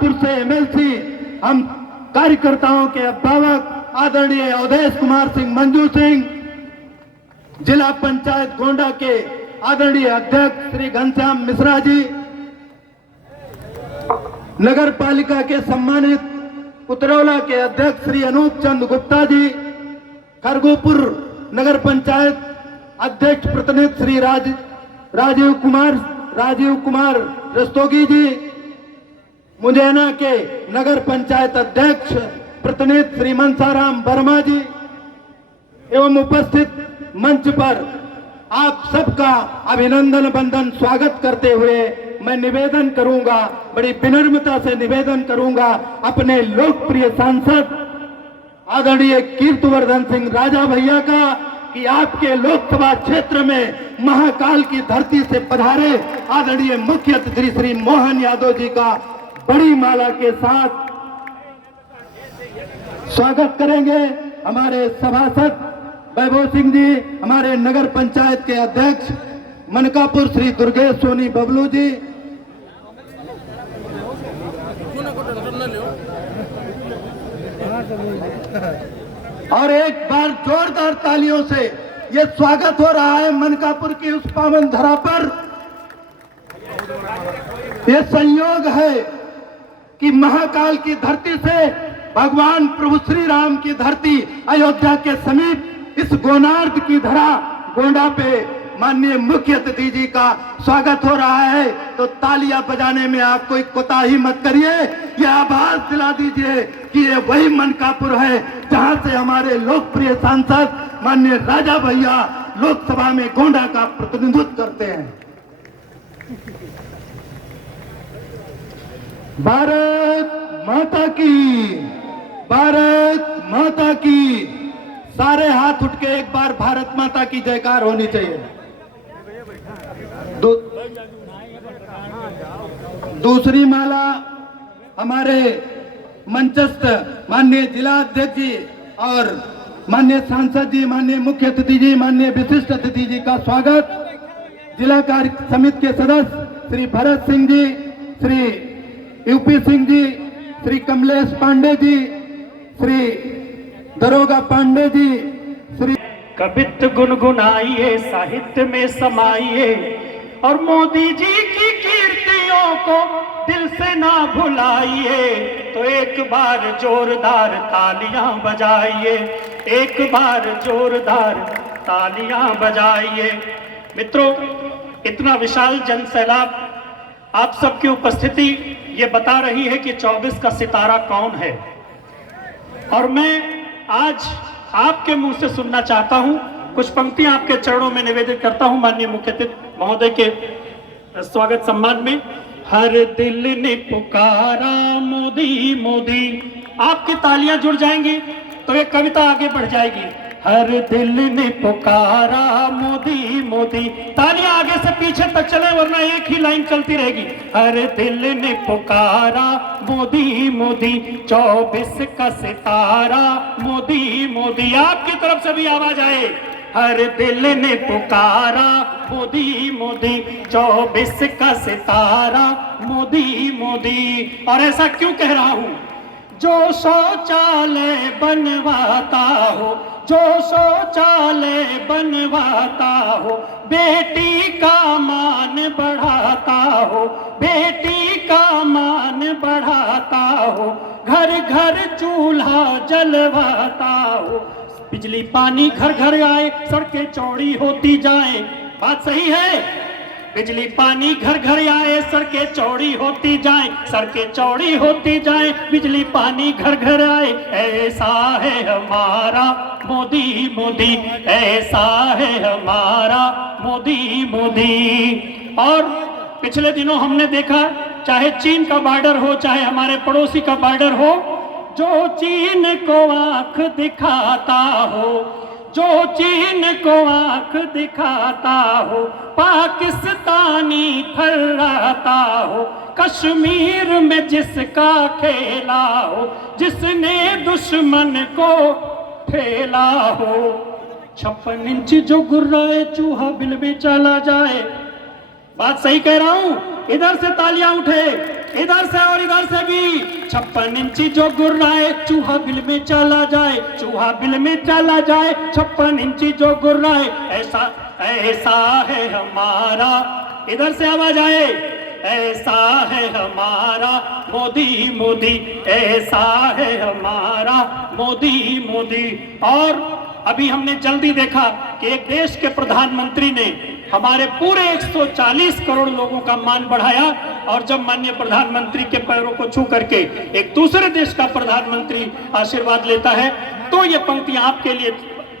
बलरामपुर से एमएलसी हम कार्यकर्ताओं के अभिभावक आदरणीय अवधेश कुमार सिंह मंजू सिंह, जिला पंचायत गोंडा के आदरणीय अध्यक्ष श्री घनश्याम मिश्रा जी, नगर पालिका के सम्मानित उतरौला के अध्यक्ष श्री अनूप चंद गुप्ता जी, खरगोपुर नगर पंचायत अध्यक्ष प्रतिनिधि श्री राजीव कुमार रस्तोगी जी, मुंडेना के नगर पंचायत अध्यक्ष प्रतिनिधि श्री मनसाराम वर्मा जी एवं उपस्थित मंच पर आप सबका अभिनंदन बंदन स्वागत करते हुए मैं निवेदन करूंगा, बड़ी विनम्रता से निवेदन करूंगा अपने लोकप्रिय सांसद आदरणीय कीर्तिवर्धन सिंह राजा भैया का कि आपके लोकसभा क्षेत्र में महाकाल की धरती से पधारे आदरणीय मुख्य अतिथि श्री मोहन यादव जी का बड़ी माला के साथ स्वागत करेंगे। हमारे सभासद वैभव सिंह जी, हमारे नगर पंचायत के अध्यक्ष मनकापुर श्री दुर्गेश सोनी बबलू जी, और एक बार जोरदार तालियों से ये स्वागत हो रहा है मनकापुर की उस पावन धरा पर। ये संयोग है कि महाकाल की धरती से भगवान प्रभु श्री राम की धरती अयोध्या के समीप इस गोनार्द की धरा गोंडा पे माननीय मुख्य अतिथि जी का स्वागत हो रहा है, तो तालियां बजाने में आप कोई कोताही मत करिए। यह आभास दिला दीजिए कि ये वही मनकापुर है जहां से हमारे लोकप्रिय सांसद माननीय राजा भैया लोकसभा में गोंडा का प्रतिनिधित्व करते हैं। भारत माता की, भारत माता की। सारे हाथ उठ के एक बार भारत माता की जयकार होनी चाहिए। दूसरी माला हमारे मंचस्थ माननीय जिला अध्यक्ष जी और माननीय सांसद जी, माननीय मुख्य अतिथि जी, माननीय विशिष्ट अतिथि जी का स्वागत। जिला कार्य समिति के सदस्य श्री भरत सिंह जी, श्री यूपी सिंह जी, श्री कमलेश पांडे जी, श्री दरोगा पांडे जी, श्री कवित गुनगुनाइए, साहित्य में समाइए और मोदी जी की कीर्तियों को दिल से ना भुलाइए। तो एक बार जोरदार तालियां बजाइए, एक बार जोरदार तालियां बजाइए। मित्रों, इतना विशाल जनसैलाब, आप सबकी उपस्थिति ये बता रही है कि 24 का सितारा कौन है। और मैं आज आपके मुंह से सुनना चाहता हूं, कुछ पंक्तियां आपके चरणों में निवेदित करता हूं माननीय मुख्य अतिथि महोदय के स्वागत सम्मान में। हर दिल ने पुकारा मोदी मोदी, आपकी तालियां जुड़ जाएंगी तो ये कविता आगे बढ़ जाएगी। हर दिल ने पुकारा मोदी मोदी, तालियां आगे से पीछे तक चले वरना एक ही लाइन चलती रहेगी। हर दिल ने पुकारा मोदी मोदी, 24 का सितारा मोदी मोदी, आपकी तरफ से भी आवाज आए। हर दिल ने पुकारा मोदी मोदी, 24 का सितारा मोदी मोदी। और ऐसा क्यों कह रहा हूं? जो शौचालय बनवाता हो, जो शौचालय बनवाता हो, बेटी का मान बढ़ाता हो, बेटी का मान बढ़ाता हो, घर घर चूल्हा जलवाता हो, बिजली पानी घर घर आए, सड़कें चौड़ी होती जाए। बात सही है, बिजली पानी घर घर आए, सड़कें चौड़ी होती जाए, सड़कें चौड़ी होती जाए, बिजली पानी घर घर आए। ऐसा है हमारा मोदी मोदी, ऐसा है हमारा मोदी मोदी। और पिछले दिनों हमने देखा, चाहे चीन का बॉर्डर हो, चाहे हमारे पड़ोसी का बॉर्डर हो, जो चीन को आंख दिखाता हो, जो चीन को आंख दिखाता हो, पाकिस्तानी थर्राता हो, कश्मीर में जिसका खेला हो, जिसने दुश्मन को ठेला हो। 56 इंच जो गुर्राए चूहा बिल में चला जाए। बात सही कह रहा हूं? इधर से तालियां उठे, इधर से और इधर से भी। 56 इंची जो गुर्राए चूहा बिल में चला जाए, चूहा बिल में चला जाए, 56 इंची जो गुर्राए, ऐसा ऐसा है हमारा, इधर से आवाज आए, ऐसा है हमारा मोदी मोदी, ऐसा है हमारा मोदी मोदी। और अभी हमने जल्दी देखा कि एक देश के प्रधानमंत्री ने हमारे पूरे 140 करोड़ लोगों का मान बढ़ाया, और जब माननीय प्रधानमंत्री के पैरों को छू करके एक दूसरे देश का प्रधानमंत्री आशीर्वाद लेता है, तो ये पंक्तियां आपके लिए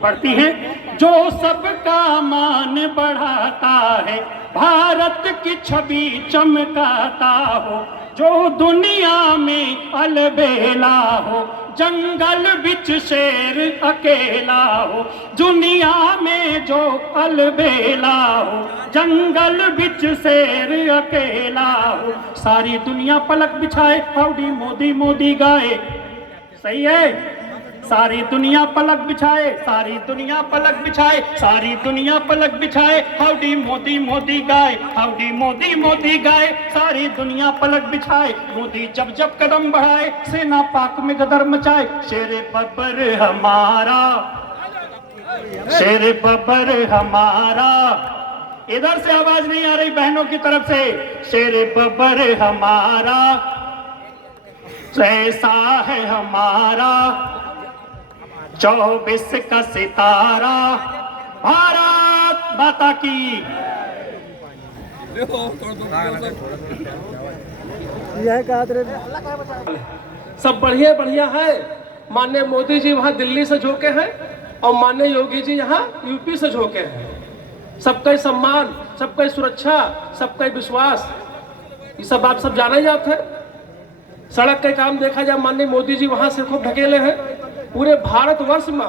पढ़ती हैं। जो सबका मान बढ़ाता है, भारत की छवि चमकाता हो, जो दुनिया में अलबेला हो, जंगल बिच शेर अकेला हो, दुनिया में जो अलबेला हो, जंगल बिच शेर अकेला हो, सारी दुनिया पलक बिछाए, हाउडी मोदी मोदी गाए, सही है, सारी दुनिया पलक बिछाए, सारी दुनिया पलक बिछाए, सारी दुनिया पलक बिछाए, हाउडी मोदी मोदी गाए, हाउडी मोदी मोदी गाए, सारी दुनिया पलक बिछाए, मोदी जब जब कदम बढ़ाए, सेना पाक में गदर मचाए, शेरे बब्बर हमारा, शेरे बब्बर हमारा, इधर से आवाज नहीं आ रही बहनों की तरफ से, शेरे बब्बर हमारा, ऐसा है हमारा 24 का सितारा, भारत माता की। सब बढ़िया बढ़िया है। माननीय मोदी जी वहाँ दिल्ली से झोंके हैं और माननीय योगी जी यहाँ यूपी से झोंके हैं। सबका सम्मान, सबका सुरक्षा, सबका विश्वास, ये सब आप सब जाना ही जाते हैं। सड़क के काम देखा जाए, माननीय मोदी जी वहाँ से खूब ढकेले हैं। पूरे भारतवर्ष में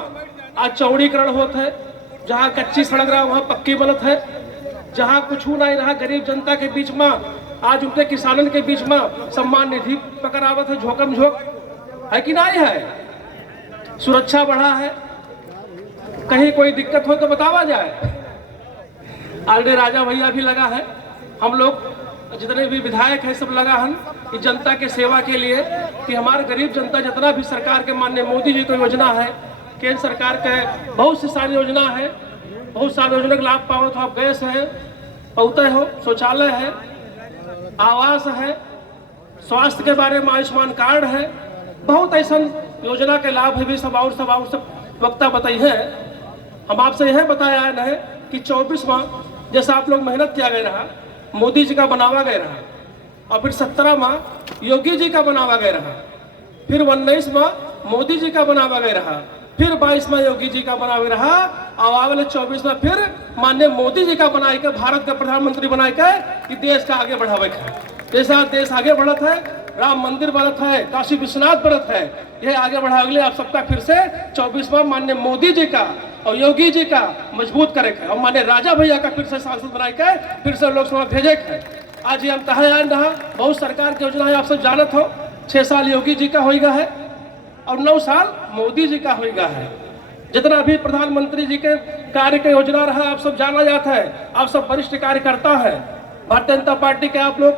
आज चौड़ीकरण होता है, जहाँ कच्ची सड़क रहा वहाँ पक्की बनत है, जहाँ कुछ नहीं रहा गरीब जनता के बीच में आज उनके किसानों के बीच में सम्मान निधि पकड़ावत है, झोंकम झोंक है कि नहीं है। सुरक्षा बढ़ा है, कहीं कोई दिक्कत हो तो बतावा जाए। आरडी राजा भैया भी लगा है, हम लोग जितने भी विधायक हैं सब लगा है कि जनता के सेवा के लिए, कि हमारे गरीब जनता जितना भी सरकार के माननीय मोदी जी को योजना है, केंद्र सरकार के बहुत सी सारी योजना है, बहुत सारी योजना का लाभ पाओ तो आप गैस है पहुँचते हो, शौचालय है, आवास है, स्वास्थ्य के बारे में आयुष्मान कार्ड है, बहुत ऐसा योजना के लाभ है भी सब और सब वक्ता बताई है। हम आपसे यह बताया है कि 24 माह जैसा आप लोग मेहनत किया गया रहा, मोदी जी का बनावा गया रहा, और फिर 17 माह योगी जी का बनावा गया रहा, फिर 19 माह मोदी जी का बनावा गया रहा, फिर 22 माह योगी जी का बनावा रहा, और आने वाले 24 माह फिर माननीय मोदी जी का बनाए के भारत का प्रधानमंत्री बनाए के कि देश का आगे बढ़ावे का। जैसा देश आगे बढ़त है, राम मंदिर बनत है, काशी विश्वनाथ बनत है, ये आगे बढ़ावे के लिए आप सबका फिर से 24 माह माननीय मोदी जी का और योगी जी का मजबूत करे और माननीय राजा भैया का फिर से सांसद बनाए के फिर से लोकसभा भेजे के। आज ये हम कहा रहा, बहुत सरकार की योजना है, आप सब जानत हो। 6 साल योगी जी का होगा है और 9 साल मोदी जी का होगा है। जितना भी प्रधानमंत्री जी के कार्य की योजना रहा आप सब जाना जाता है, आप सब वरिष्ठ कार्यकर्ता है भारतीय जनता पार्टी के। आप लोग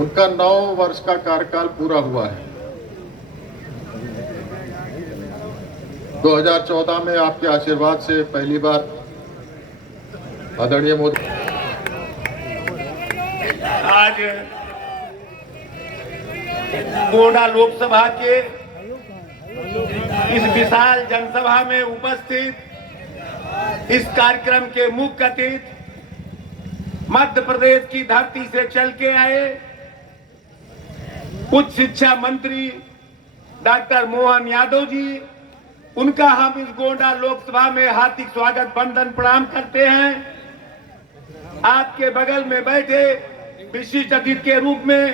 उनका 9 वर्ष का कार्यकाल पूरा हुआ है। 2014 में आपके आशीर्वाद से पहली बार आदरणीय मोदी आज गोंडा लोकसभा के इस विशाल जनसभा में उपस्थित इस कार्यक्रम के मुख्य अतिथि मध्य प्रदेश की धरती से चल के आए उच्च शिक्षा मंत्री डॉक्टर मोहन यादव जी, उनका हम इस गोंडा लोकसभा में हार्दिक स्वागत वंदन प्रणाम करते हैं। आपके बगल में बैठे विशिष्ट अतिथि के रूप में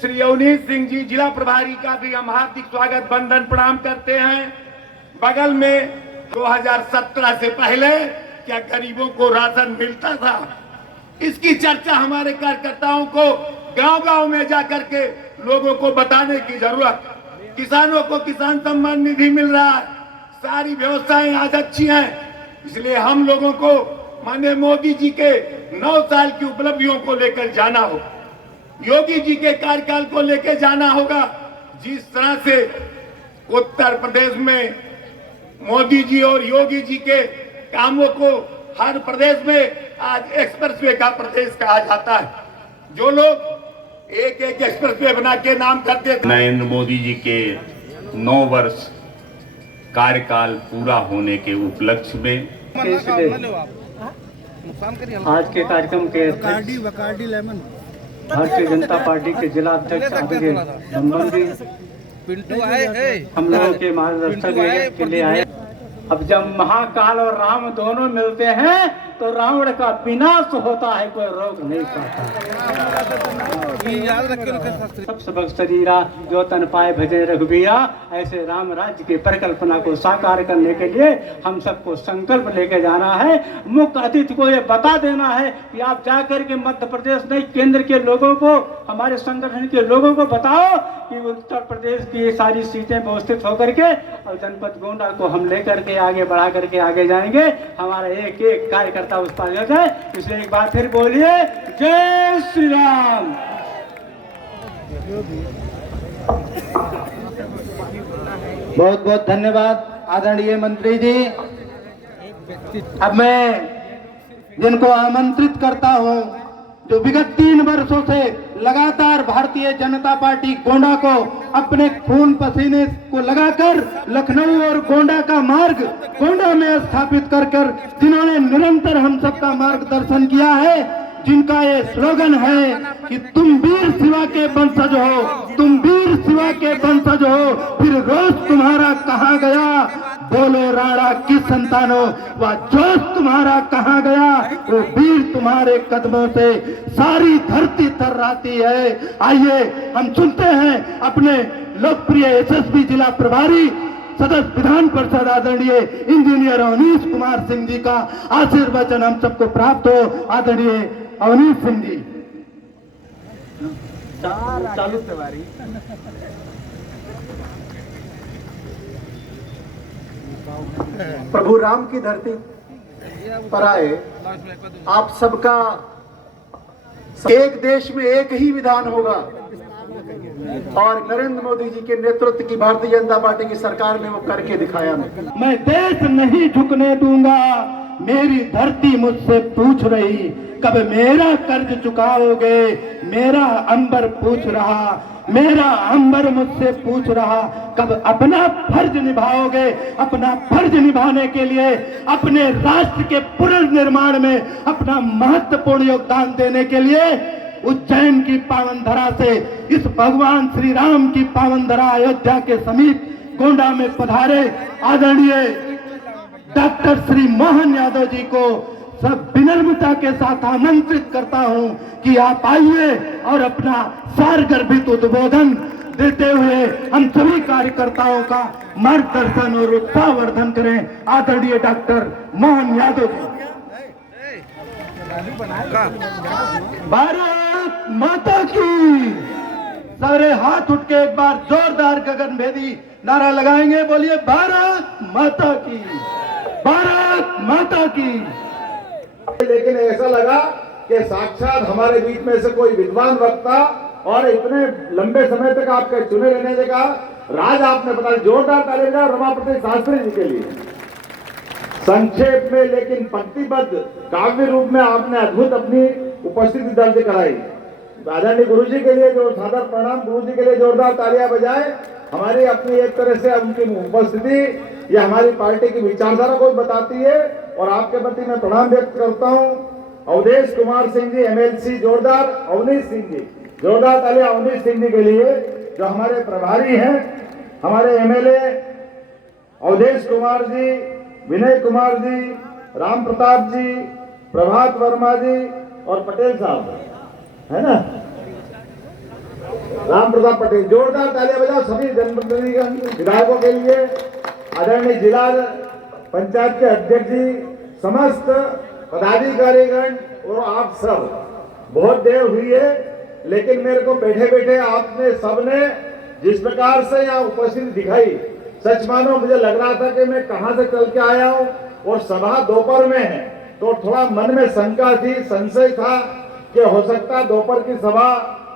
श्री अवनीश सिंह जी जिला प्रभारी का भी हम हार्दिक स्वागत वंदन प्रणाम करते हैं। बगल में 2017 से पहले क्या गरीबों को राशन मिलता था, इसकी चर्चा हमारे कार्यकर्ताओं को गांव-गांव में जाकर के लोगों को बताने की जरूरत। किसानों को किसान सम्मान निधि मिल रहा है, सारी व्यवस्थाएं आज अच्छी हैं, इसलिए हम लोगों को माननीय मोदी जी के 9 साल की उपलब्धियों को लेकर जाना हो। योगी जी के कार्यकाल को लेके जाना होगा। जिस तरह से उत्तर प्रदेश में मोदी जी और योगी जी के कामों को हर प्रदेश में आज एक्सप्रेसवे का प्रदेश कहा जाता है। जो लोग एक एक एक्सप्रेसवे बना के नाम करते थे। नरेंद्र मोदी जी के 9 वर्ष कार्यकाल पूरा होने के उपलक्ष्य में आज के कार्यक्रम के भारतीय जनता पार्टी के जिला अध्यक्ष आदरणीय संबंधी हम लोगों के मार्गदर्शन के लिए आए। अब जब महाकाल और राम दोनों मिलते हैं तो रावण का विनाश होता है, कोई रोक नहीं पाता। सब सबक शरीरा जो तन पाए भजे रघुबीरा, ऐसे राम राज्य की परिकल्पना को साकार करने के लिए हम सबको संकल्प लेके जाना है। मुख्य अतिथि को ये बता देना है कि आप जाकर के मध्य प्रदेश नहीं केंद्र के लोगों को, हमारे संगठन के लोगों को बताओ कि उत्तर प्रदेश की सारी सीटें व्यवस्थित होकर के और जनपद गोंडा को हम लेकर के आगे बढ़ा करके आगे जाएंगे। हमारा एक एक कार्यकर्ता उस पर हो जाए। इसलिए एक बार फिर बोलिए जय श्री राम। बहुत बहुत धन्यवाद आदरणीय मंत्री जी। अब मैं जिनको आमंत्रित करता हूं, जो विगत 3 वर्षों से लगातार भारतीय जनता पार्टी गोंडा को अपने खून पसीने को लगाकर लखनऊ और गोंडा का मार्ग गोंडा में स्थापित कर जिन्होंने निरंतर हम सबका मार्गदर्शन किया है, जिनका ये स्लोगन है कि तुम वीर शिवा के वंशज हो, तुम वीर शिवा के वंशज हो, फिर रोज तुम्हारा कहाँ गया, बोलो राणा की संतानों, वह जोश तुम्हारा कहाँ गया, वो वीर तुम्हारे कदमों से सारी धरती थर्राती है। आइए हम सुनते हैं अपने लोकप्रिय यशस्वी जिला प्रभारी सदस्य विधान परिषद आदरणीय इंजीनियर अवनीश कुमार सिंह जी का आशीर्वचन हम सबको प्राप्त हो। आदरणीय अवनीश सिंह जी। चालू प्रभु राम की धरती पर आए आप सबका एक देश में एक ही विधान होगा और नरेंद्र मोदी जी के नेतृत्व की भारतीय जनता पार्टी की सरकार ने वो करके दिखाया। मैं देश नहीं झुकने दूंगा, मेरी धरती मुझसे पूछ रही, कब मेरा कर्ज चुकाओगे, मेरा अंबर पूछ रहा, मेरा अंबर मुझसे पूछ रहा, कब अपना फर्ज निभाओगे। अपना फर्ज निभाने के लिए, अपने राष्ट्र के पुनर्निर्माण में अपना महत्वपूर्ण योगदान देने के लिए उज्जैन की पावन धरा से इस भगवान श्री राम की पावन धरा अयोध्या के समीप गोंडा में पधारे आदरणीय डॉक्टर श्री मोहन यादव जी को सब विनम्रता के साथ आमंत्रित करता हूं कि आप आइए और अपना सारगर्भित उद्बोधन देते हुए हम सभी कार्यकर्ताओं का मार्गदर्शन और उत्साहवर्धन करें। आदरणीय डॉक्टर मोहन यादव जी। भारत माता की। सारे हाथ उठ के एक बार जोरदार गगनभेदी नारा लगाएंगे। बोलिए भारत माता की, भारत माता की। लेकिन ऐसा लगा कि साक्षात हमारे बीच में से कोई विद्वान वक्ता और इतने लंबे समय तक आपके चुने रहने का राज आपने बता। जोरदार ताली बजाओ रमापति शास्त्री जी के लिए। संक्षेप में लेकिन पंक्तिबद्ध काव्य रूप में आपने अद्भुत अपनी उपस्थिति दर्ज कराई। आदरणीय गुरु जी के लिए जो सादर प्रणाम, गुरु जी के लिए जोरदार तालियां बजाए। हमारी अपनी एक तरह से उनकी उपस्थिति ये हमारी पार्टी की विचारधारा को बताती है और आपके प्रति मैं प्रणाम व्यक्त करता हूं। अवधेश कुमार सिंह जी MLC, जोरदार। अवनीश सिंह जी, जोरदार तालियां अवनीश सिंह जी के लिए जो हमारे प्रभारी हैं। हमारे MLA अवधेश कुमार जी, विनय कुमार जी, राम प्रताप जी, प्रभात वर्मा जी और पटेल साहब, है ना, राम प्रताप पटेल। जोरदार तालियां बजाओ सभी जनप्रतिनिधि विधायकों के लिए। आदरणीय जिला पंचायत के अध्यक्ष जी, समस्त पदाधिकारीगण और आप सब। बहुत देर हुई है लेकिन मेरे को बैठे बैठे आपने सबने जिस प्रकार से यहाँ उपस्थिति दिखाई, सच मानो मुझे लग रहा था कि मैं कहाँ से चल के आया हूँ और सभा दोपहर में है तो थोड़ा मन में शंका थी, संशय था कि हो सकता दोपहर की सभा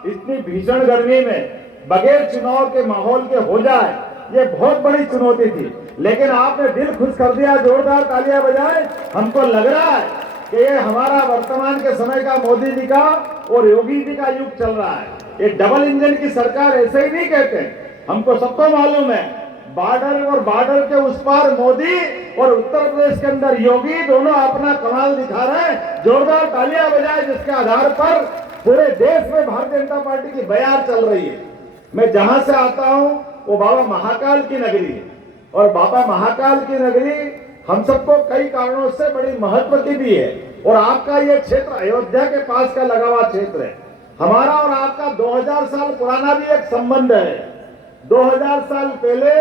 इतनी भीषण गर्मी में बगैर चुनाव के माहौल के हो जाए, ये बहुत बड़ी चुनौती थी। लेकिन आपने दिल खुश कर दिया, जोरदार तालियां बजाए। हमको लग रहा है कि ये हमारा वर्तमान के समय का मोदी जी का और योगी जी का युग चल रहा है। ये डबल इंजन की सरकार ऐसे ही नहीं कहते, हमको सबको मालूम है। बॉर्डर और बॉर्डर के उस पार मोदी और उत्तर प्रदेश के अंदर योगी दोनों अपना कमाल दिखा रहे हैं। जोरदार तालियां बजाए, जिसके आधार पर पूरे देश में भारतीय जनता पार्टी की बयार चल रही है। मैं जहां से आता हूं वो बाबा महाकाल की नगरी है, और बाबा महाकाल की नगरी हम सबको कई कारणों से बड़ी महत्व की भी है। और आपका ये क्षेत्र अयोध्या के पास का लगा हुआ क्षेत्र है। हमारा और आपका 2000 साल पुराना भी एक संबंध है। 2000 साल पहले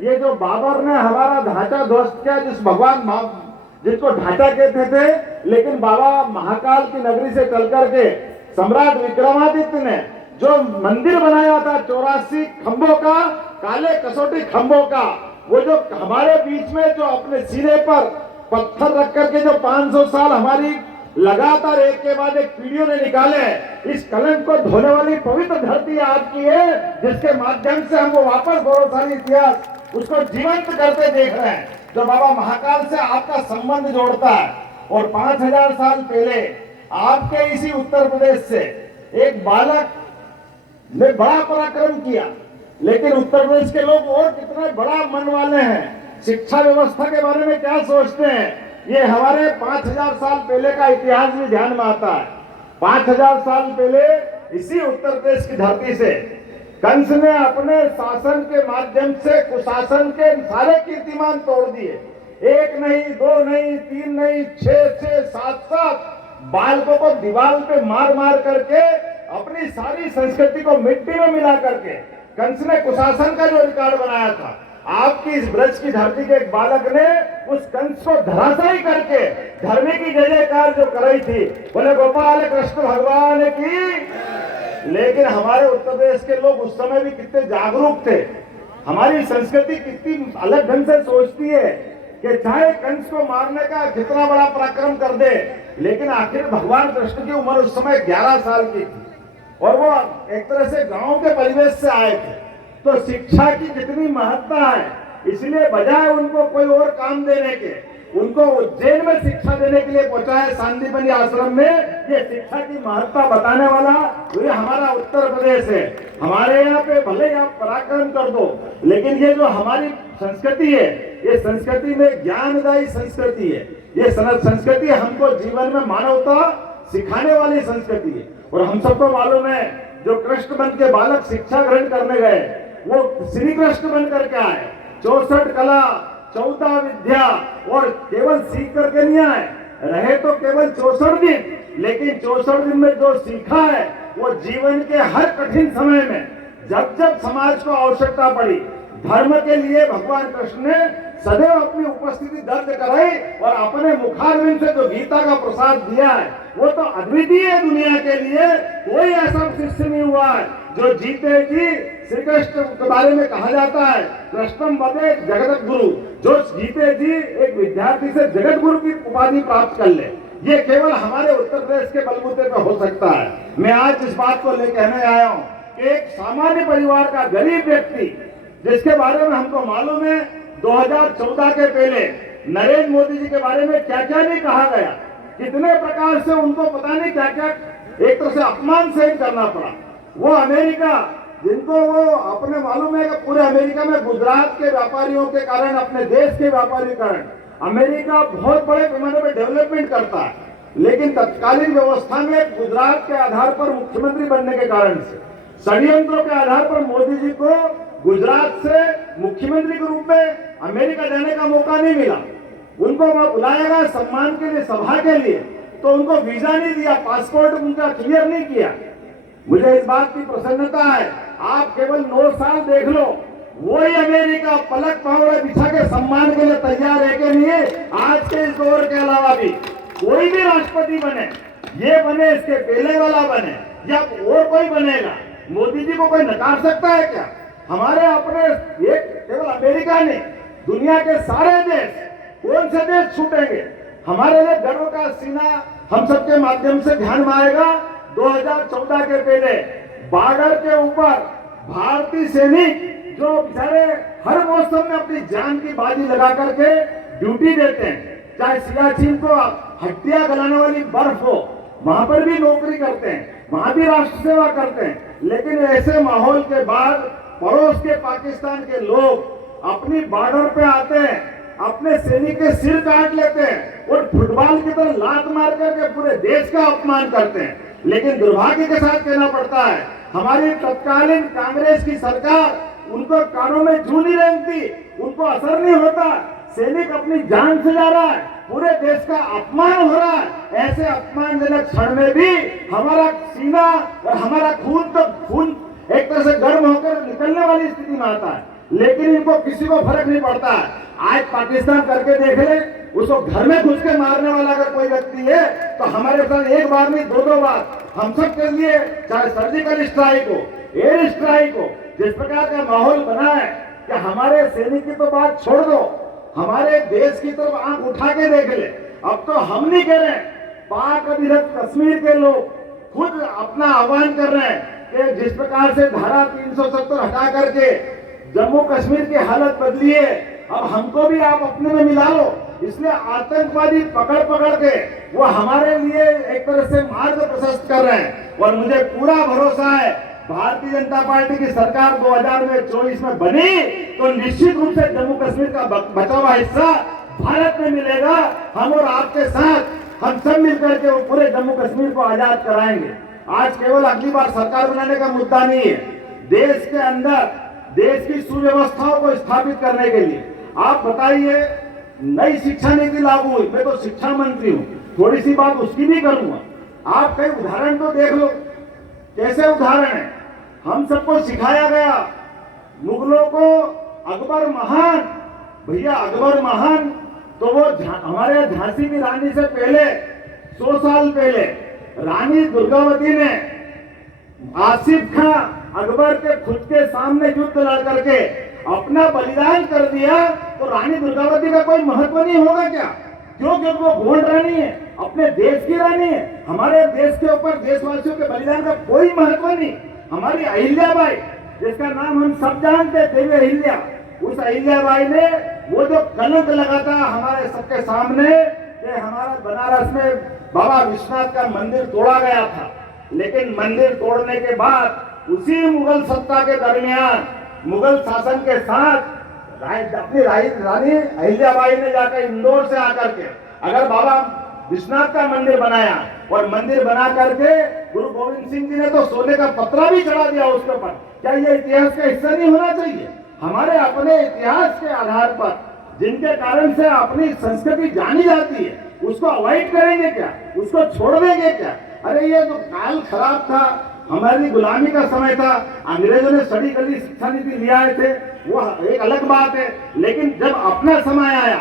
ये जो बाबर ने हमारा ढांचा ध्वस्त किया, जिसको ढांचा कहते थे, लेकिन बाबा महाकाल की नगरी से चल करके सम्राट विक्रमादित्य ने जो मंदिर बनाया था 84 खंभों का, काले कसौटी खंभों का, वो जो हमारे बीच में जो अपने सिरे पर पत्थर रख करके जो 500 साल हमारी लगातार एक के बाद एक पीढ़ियों ने निकाले, इस कलंक को धोने वाली पवित्र धरती आपकी है, जिसके माध्यम से हम वो वापस गौरवशाली इतिहास उसको जीवंत करते देख रहे हैं, जो बाबा महाकाल से आपका संबंध जोड़ता है। और 5000 साल पहले आपके इसी उत्तर प्रदेश से एक बालक ने बड़ा पराक्रम किया, लेकिन उत्तर प्रदेश के लोग और कितने बड़ा मन वाले हैं, शिक्षा व्यवस्था के बारे में क्या सोचते हैं, ये हमारे 5000 साल पहले का इतिहास भी ध्यान में आता है। 5000 साल पहले इसी उत्तर प्रदेश की धरती से कंस ने अपने शासन के माध्यम से कुशासन के सारे कीर्तिमान तोड़ दिए। 1 नहीं, 2 नहीं, 3 नहीं, 6 7 बालकों को दीवार पे मार मार करके अपनी सारी संस्कृति को मिट्टी में मिला करके कंस ने कुशासन का जो रिकॉर्ड बनाया था, आपकी इस ब्रज की धरती के एक बालक ने उस कंस को धराशायी करके धर्मी की जय जयकार जो कराई थी, बोले गोपाल कृष्ण भगवान की। लेकिन हमारे उत्तर प्रदेश के लोग उस समय भी कितने जागरूक थे। हमारी संस्कृति कितनी अलग ढंग से सोचती है कि चाहे कंस को मारने का कितना बड़ा पराक्रम कर दे, लेकिन आखिर भगवान कृष्ण की उम्र उस समय 11 साल की थी, और वो एक तरह से गांव के परिवेश से आए थे। तो शिक्षा की कितनी महत्ता है, इसलिए बजाय उनको कोई और काम देने के, उनको उज्जैन में शिक्षा देने के लिए पहुंचाए सांदीपनि आश्रम में। ये शिक्षा की महत्ता बताने वाला ये हमारा उत्तर प्रदेश है। हमारे यहाँ पे भले आप पराक्रम कर दो, लेकिन ये जो हमारी संस्कृति है, ये संस्कृति में ज्ञानदायी संस्कृति है। ये संस्कृति हमको जीवन में मानवता सिखाने वाली संस्कृति है। और हम सबको मालूम है, जो कृष्ण बन के बालक शिक्षा ग्रहण करने गए, वो श्री कृष्ण बन करके आए। 64 कला, 14 विद्या, और केवल सीख करके नहीं आए, रहे तो केवल 64 दिन, लेकिन 64 दिन में जो सीखा है वो जीवन के हर कठिन समय में जब जब समाज को आवश्यकता पड़ी, धर्म के लिए भगवान कृष्ण ने सदैव अपनी उपस्थिति दर्ज कराई, और अपने मुखारविंद से जो गीता का प्रसाद दिया है वो तो अद्वितीय है। दुनिया के लिए कोई ऐसा शिष्य नहीं हुआ है जो जीते जी श्री कृष्ण के बारे में कहा जाता है कृष्णम वदे जगत गुरु, जो जीते जी एक विद्यार्थी से जगत गुरु की उपाधि प्राप्त कर ले। ये केवल हमारे उत्तर प्रदेश के बलबूते पर हो सकता है। मैं आज इस बात को लेकर कहने आया हूँ कि एक सामान्य परिवार का गरीब व्यक्ति, जिसके बारे में हमको मालूम है 2014 के पहले नरेंद्र मोदी जी के बारे में क्या क्या नहीं कहा गया, कितने प्रकार से उनको पता नहीं क्या क्या एक तरह से अपमान सहन करना पड़ा। वो अमेरिका, जिनको वो अपने मालूम है कि पूरे अमेरिका में गुजरात के व्यापारियों के कारण, अपने देश के व्यापारी कारण अमेरिका बहुत बड़े पैमाने पर डेवलपमेंट करता है, लेकिन तत्कालीन व्यवस्था में गुजरात के आधार पर मुख्यमंत्री बनने के कारण से षड्यंत्रों के आधार पर मोदी जी को गुजरात से मुख्यमंत्री के रूप में अमेरिका जाने का मौका नहीं मिला। उनको वहां बुलाया गया सम्मान के लिए, सभा के लिए, तो उनको वीजा नहीं दिया, पासपोर्ट उनका क्लियर नहीं किया। मुझे इस बात की प्रसन्नता है, आप केवल 9 साल देख लो, वही अमेरिका पलक पावड़ा बिछा के सम्मान के लिए तैयार है कि नहीं। आज के इस दौर के अलावा भी कोई भी राष्ट्रपति बने, ये बने, इसके पहले वाला बने, या और कोई बनेगा, मोदी जी को कोई नकार सकता है क्या? हमारे अपने एक केवल अमेरिका नहीं, दुनिया के सारे देश, कौन से देश छूटेंगे? हमारे लिए गर्व का सीना हम सबके माध्यम से ध्यान में आएगा। 2014 के पहले बॉर्डर के ऊपर भारतीय सैनिक जो बेचारे हर मौसम में अपनी जान की बाजी लगा करके ड्यूटी देते हैं, चाहे सियाचिन को हड्डियां गलाने वाली बर्फ हो, वहां पर भी नौकरी करते हैं, वहां भी राष्ट्र सेवा करते हैं। लेकिन ऐसे माहौल के बाद पड़ोस के पाकिस्तान के लोग अपनी बॉर्डर पे आते हैं, अपने सैनिक के सिर काट लेते हैं और फुटबॉल की तरह लात मार करके पूरे देश का अपमान करते हैं। लेकिन दुर्भाग्य के साथ कहना पड़ता है, हमारी तत्कालीन कांग्रेस की सरकार उनको कानों में जू नहीं रेंगती, उनको असर नहीं होता। सैनिक अपनी जान से जा रहा है, पूरे देश का अपमान हो रहा है। ऐसे अपमानजनक क्षण में भी हमारा सीना और हमारा खून एक तरह से गर्म होकर निकलने वाली स्थिति में आता है, लेकिन इनको किसी को फर्क नहीं पड़ता है। आज पाकिस्तान करके देख ले, उसको घर में घुस के मारने वाला अगर कोई व्यक्ति है तो हमारे साथ एक बार नहीं दो बार हम सब के लिए, चाहे सर्जिकल स्ट्राइक हो, एयर स्ट्राइक हो, जिस प्रकार का माहौल बना है कि हमारे सैनिक की तो बात छोड़ दो, हमारे देश की तरफ आंख उठा के देख ले। अब तो हम नहीं कह रहे, पाक अधिकृत कश्मीर के लोग खुद अपना आह्वान कर रहे हैं कि जिस प्रकार से धारा 370 हटा करके जम्मू कश्मीर की हालत बदली है, अब हमको भी आप अपने में मिला लो। इसलिए आतंकवादी पकड़ के वो हमारे लिए एक तरह से मार्ग प्रशस्त कर रहे हैं। और मुझे पूरा भरोसा है, भारतीय जनता पार्टी की सरकार 2024 में बनी तो निश्चित रूप से जम्मू कश्मीर का बचा हुआ हिस्सा भारत में मिलेगा। हम और आपके साथ हम सब मिलकर के वो पूरे जम्मू कश्मीर को आजाद कराएंगे। आज केवल अगली बार सरकार बनाने का मुद्दा नहीं है, देश के अंदर देश की सुव्यवस्थाओं को स्थापित करने के लिए आप बताइए, नई शिक्षा नीति लागू हुई, मैं तो शिक्षा मंत्री हूँ, थोड़ी सी बात उसकी भी करूंगा। आप कई उदाहरण तो देख लो, कैसे उदाहरण है। हम सबको सिखाया गया, मुगलों को अकबर महान, भैया अकबर महान तो वो हमारे झांसी की रानी से पहले 100 साल पहले रानी दुर्गावती ने आसिफ खां अकबर के खुद के सामने युद्ध लड़ करके अपना बलिदान कर दिया, तो रानी दुर्गावती का कोई महत्व नहीं होगा क्या? क्योंकि वो गोंड रानी है, अपने देश की रानी है। हमारे देश के ऊपर देशवासियों के बलिदान का कोई महत्व नहीं। हमारी अहिल्याबाई, जिसका नाम हम सब जानते हैं, देवी अहिल्या, उस अहिल्याबाई ने वो जो कलंक लगा था हमारे सबके सामने कि हमारा बनारस में बाबा विश्वनाथ का मंदिर तोड़ा गया था, लेकिन मंदिर तोड़ने के बाद उसी मुगल सत्ता के दरमियान मुगल शासन के साथ अपनी रानी अहिल्याबाई ने जाकर इंदौर से आकर के अगर बाबा विश्वनाथ का मंदिर बनाया, और मंदिर बना करके गुरु गोविंद सिंह जी ने तो सोने का पत्रा भी चढ़ा दिया उसके ऊपर। क्या ये इतिहास का हिस्सा नहीं होना चाहिए? हमारे अपने इतिहास के आधार पर जिनके कारण से अपनी संस्कृति जानी जाती है, उसको अवॉइड करेंगे क्या? उसको छोड़ देंगे क्या? अरे ये जो काल खराब था, हमारी गुलामी का समय था, अंग्रेजों ने सड़ी गली शिक्षा नीति ले आए थे, वो एक अलग बात है। लेकिन जब अपना समय आया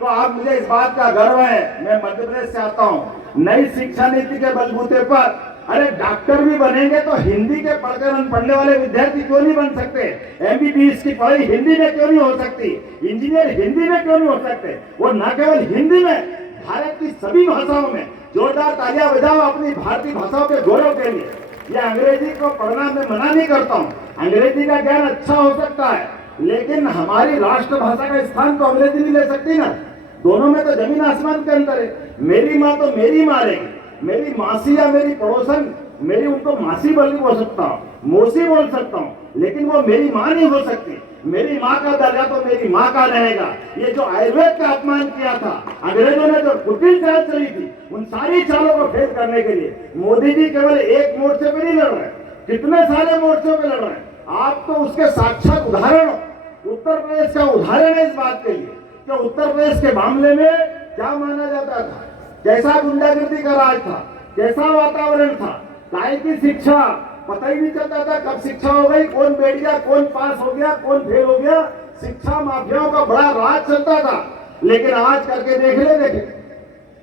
तो आप, मुझे इस बात का गर्व है, मैं मध्य प्रदेश से आता हूँ, नई शिक्षा नीति के बलबूते पर अरे डॉक्टर भी बनेंगे तो हिंदी के पढ़ने वाले विद्यार्थी क्यों नहीं बन सकते? MBBS की पढ़ाई हिंदी में क्यों नहीं हो सकती? इंजीनियर हिंदी में क्यों नहीं हो सकते? वो न केवल हिंदी में, भारत की सभी भाषाओं में जोरदार तालियां बजाओ अपनी भारतीय भाषाओं के गौरव के लिए। यह अंग्रेजी को पढ़ना मैं मना नहीं करता हूँ, अंग्रेजी का ज्ञान अच्छा हो सकता है, लेकिन हमारी राष्ट्रभाषा का स्थान तो अंग्रेजी नहीं ले सकती ना। दोनों में तो जमीन आसमान के अंतर है। मेरी माँ तो मेरी माँ रहेगी, मेरी मासी या मेरी पड़ोसन, मेरी उनको मासी बोल सकता हूँ, मौसी बोल सकता हूँ, लेकिन वो मेरी माँ नहीं हो सकती। मेरी माँ का दर्जा तो मेरी माँ का रहेगा। ये जो आयुर्वेद का अपमान किया था अंग्रेजों ने, जो कुटिल चाल चली थी, उन सारी चालों को फेल करने के लिए मोदी जी केवल एक मोर्चे पे नहीं लड़ रहे, कितने सारे मोर्चों पे लड़ रहे हैं। आप तो उसके साक्षात उदाहरण हो। उत्तर प्रदेश का उदाहरण है इस बात के लिए कि उत्तर प्रदेश के मामले में क्या माना जाता था, कैसा गुंडागर्दी का राज था, कैसा वातावरण था, काय की शिक्षा, पता ही नहीं चलता था कब शिक्षा हो गई, कौन बैठ गया, कौन पास हो गया, कौन फेल हो गया। शिक्षा माफियाओं का बड़ा राज चलता था। लेकिन आज करके देखे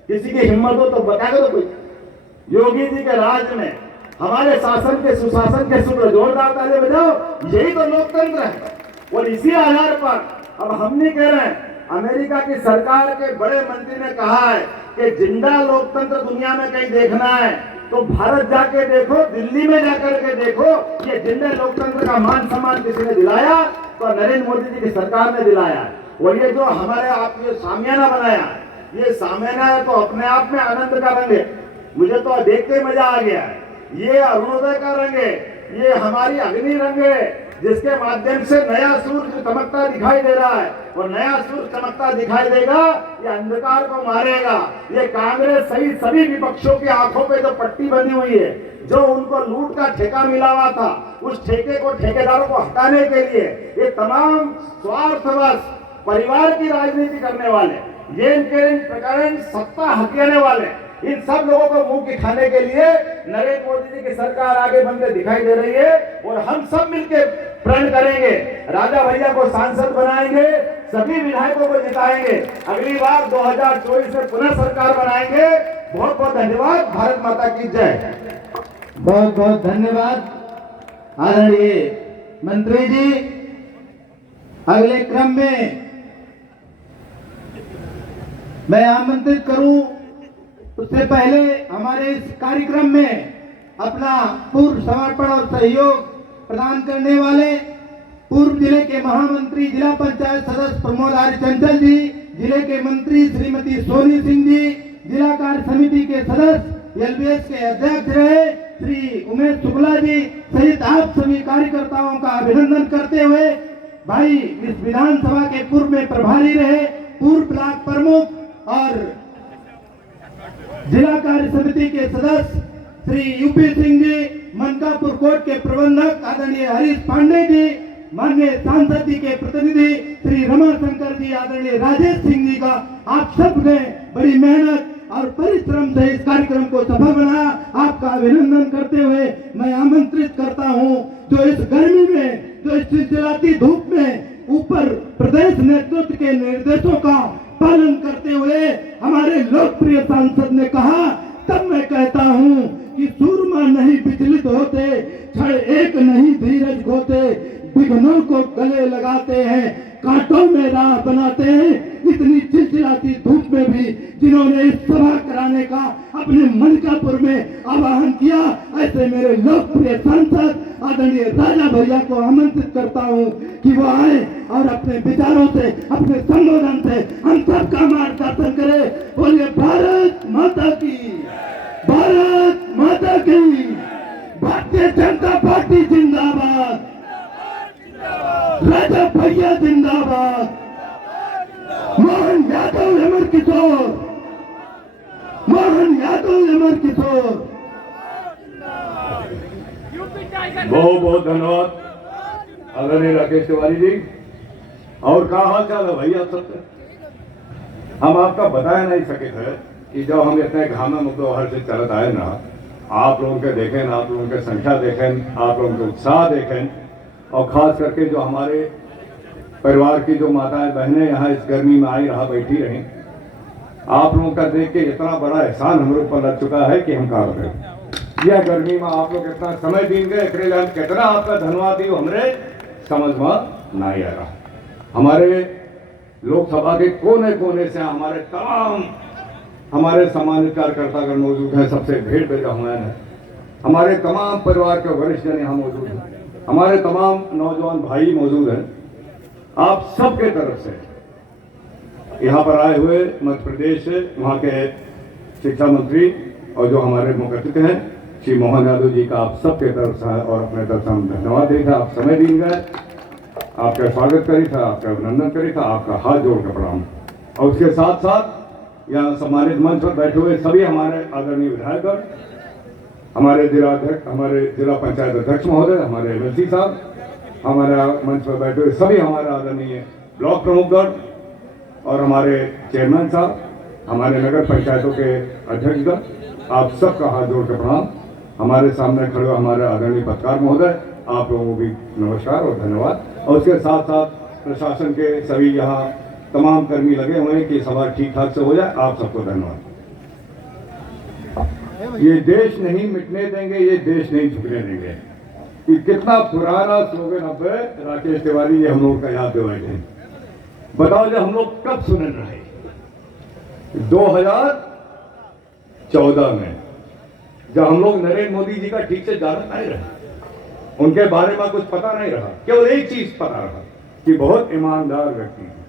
किसी की हिम्मत हो तो बता दो कोई। योगी जी के राज में हमारे शासन के सुशासन के सूत्र जोरदार ताली बजाओ, यही तो लोकतंत्र है। और इसी आधार पर अब हम नहीं कह रहे हैं, अमेरिका की सरकार के बड़े मंत्री ने कहा है कि जिंदा लोकतंत्र दुनिया में कहीं देखना है तो भारत जाके देखो, दिल्ली में जाकर के देखो, ये जिन्हें लोकतंत्र का मान सम्मान किसी ने दिलाया तो नरेंद्र मोदी जी की सरकार ने दिलाया। और ये जो हमारे आप ये सामियाना बनाया, ये सामियाना है तो अपने आप में आनंद का रंग है, मुझे तो देख के मजा आ गया। ये अरुणोदय का रंग है, ये हमारी अग्नि रंग है, जिसके माध्यम से नया सूर्य चमकता दिखाई दे रहा है। और नया सूर्य चमकता दिखाई देगा, ये अंधकार को मारेगा। ये कांग्रेस सहित सभी विपक्षों की आंखों पे जो पट्टी बनी हुई है, जो उनको लूट का ठेका मिला हुआ था, उस ठेके को ठेकेदारों को हटाने के लिए ये तमाम स्वार्थवश परिवार की राजनीति करने वाले, ये इनके प्रकरण सत्ता हथियाने वाले, इन सब लोगों को मुंह की खाने के लिए नरेंद्र मोदी जी की सरकार आगे बढ़ते दिखाई दे रही है। और हम सब मिलकर प्रण करेंगे, राजा भैया को सांसद बनाएंगे, सभी विधायकों को जिताएंगे, अगली बार 2024 में पुनः सरकार बनाएंगे। बहुत बहुत धन्यवाद। भारत माता की जय। बहुत बहुत धन्यवाद आदरणीय मंत्री जी। अगले क्रम में मैं आमंत्रित करूं, उससे पहले हमारे इस कार्यक्रम में अपना पूर्ण समर्पण और सहयोग प्रदान करने वाले पूर्व जिले के महामंत्री जिला पंचायत सदस्य प्रमोद आर्य चंचल जी, जिले के मंत्री श्रीमती सोनी सिंह जी, जिला कार्य समिति के सदस्य एलबीएस के अध्यक्ष रहे श्री उमेश शुक्ला जी सहित आप सभी कार्यकर्ताओं का अभिनंदन करते हुए, भाई इस विधानसभा के पूर्व में प्रभारी रहे पूर्व ब्लॉक प्रमुख और जिला कार्य समिति के सदस्य श्री यूपी सिंह जी, मनकापुर कोर्ट के प्रबंधक आदरणीय हरीश पांडे जी, माननीय सांसद जी के प्रतिनिधि श्री रमाशंकर जी, आदरणीय राजेश सिंह जी का आप सब ने बड़ी मेहनत और परिश्रम से इस कार्यक्रम को सफल बनाया। आपका अभिनंदन करते हुए मैं आमंत्रित करता हूं, जो इस गर्मी में, जो इस चिलचिलाती धूप में ऊपर प्रदेश नेतृत्व के निर्देशों का पालन करते हुए हमारे लोकप्रिय सांसद ने कहा, तब मैं कहता हूं कि सूरमा नहीं विचलित होते, क्षण एक नहीं धीरज खोते, विघ्नों को गले लगाते हैं, कांटों में राह बनाते हैं। इतनी चिलचिलाती धूप में भी जिन्होंने इस सभा कराने का अपने मनकापुर में आह्वान किया, ऐसे मेरे लोकप्रिय सांसद आदरणीय राजा भैया को आमंत्रित करता हूं कि वो आए और अपने विचारों से, अपने संबोधन से हम सबका मार्गदर्शन करे। बोलिए भारत माता की, भारत माता की, भारतीय जनता पार्टी जिंदाबाद, राजा भैया जिंदाबाद, मोहन यादव अमर किशोर, मोहन यादव अमर किशोर। बहुत बहुत धन्यवाद आदरणीय राकेश तिवारी जी। और क्या हाल चाल है भैया सबसे? हम आपका बता नहीं सके थे कि जब हम इतने घामा मुद्दोहर से चलत आए ना, आप लोगों के देखें, आप लोगों की संख्या देखें, आप लोगों के उत्साह देखें, और खास करके जो हमारे परिवार की जो माताएं बहनें यहाँ इस गर्मी में आई रहा बैठी रहीं, आप लोगों का देख के इतना बड़ा एहसान हमारे ऊपर लग चुका है कि हम कहा रहे। यह गर्मी में आप लोग इतना समय दिन गए, कितना आपका धन्यवाद दी हमरे समझ में नहीं आ रहा। हमारे लोकसभा के कोने कोने से हमारे तमाम हमारे सम्मानित कार्यकर्तागण मौजूद हैं, सबसे भेंट भेजा हुआ है। हमारे तमाम परिवार के वरिष्ठ जन यहाँ मौजूद हैं, हमारे तमाम नौजवान भाई मौजूद हैं। आप सबके तरफ से यहाँ पर आए हुए मध्य प्रदेश से वहाँ के शिक्षा मंत्री और जो हमारे मुख्य अतिथि हैं श्री मोहन यादव जी का आप सबके तरफ से और अपने तरफ से हम धन्यवाद देते हैं। आप समय दी गए, आपका स्वागत करी था, आपका अभिनंदन करी था, आपका हाथ जोड़ कर प्रणाम। और उसके साथ साथ यहाँ सम्मानित मंच पर बैठे हुए सभी हमारे आदरणीय विधायकगण, हमारे जिलाध्यक्ष, हमारे जिला पंचायत अध्यक्ष महोदय, हमारे एमएलसी साहब, हमारे मंच पर बैठे हुए सभी हमारे आदरणीय ब्लॉक प्रमुखगण और हमारे चेयरमैन साहब, हमारे नगर पंचायतों के अध्यक्षगण, आप सबका हाथ जोड़ कर प्रणाम। हमारे सामने खड़े हुए हमारे आदरणीय पत्रकार महोदय, आप लोगों को भी नमस्कार और धन्यवाद। और उसके साथ साथ प्रशासन के सभी यहाँ तमाम कर्मी लगे हुए हैं कि सभा ठीक ठाक से हो जाए। आप सबको धन्यवाद। ये देश नहीं मिटने देंगे, ये देश नहीं झुकने देंगे। ये कितना पुराना स्लोगन अब राकेश तिवारी ये हम लोग का याद दिलाए थे। बताओ जब हम लोग कब सुन रहे? 2014 में जब हम लोग नरेंद्र मोदी जी का ठीक से जानत नहीं रहे, उनके बारे में कुछ पता नहीं रहा, केवल एक चीज पता रहा कि बहुत ईमानदार व्यक्ति हैं,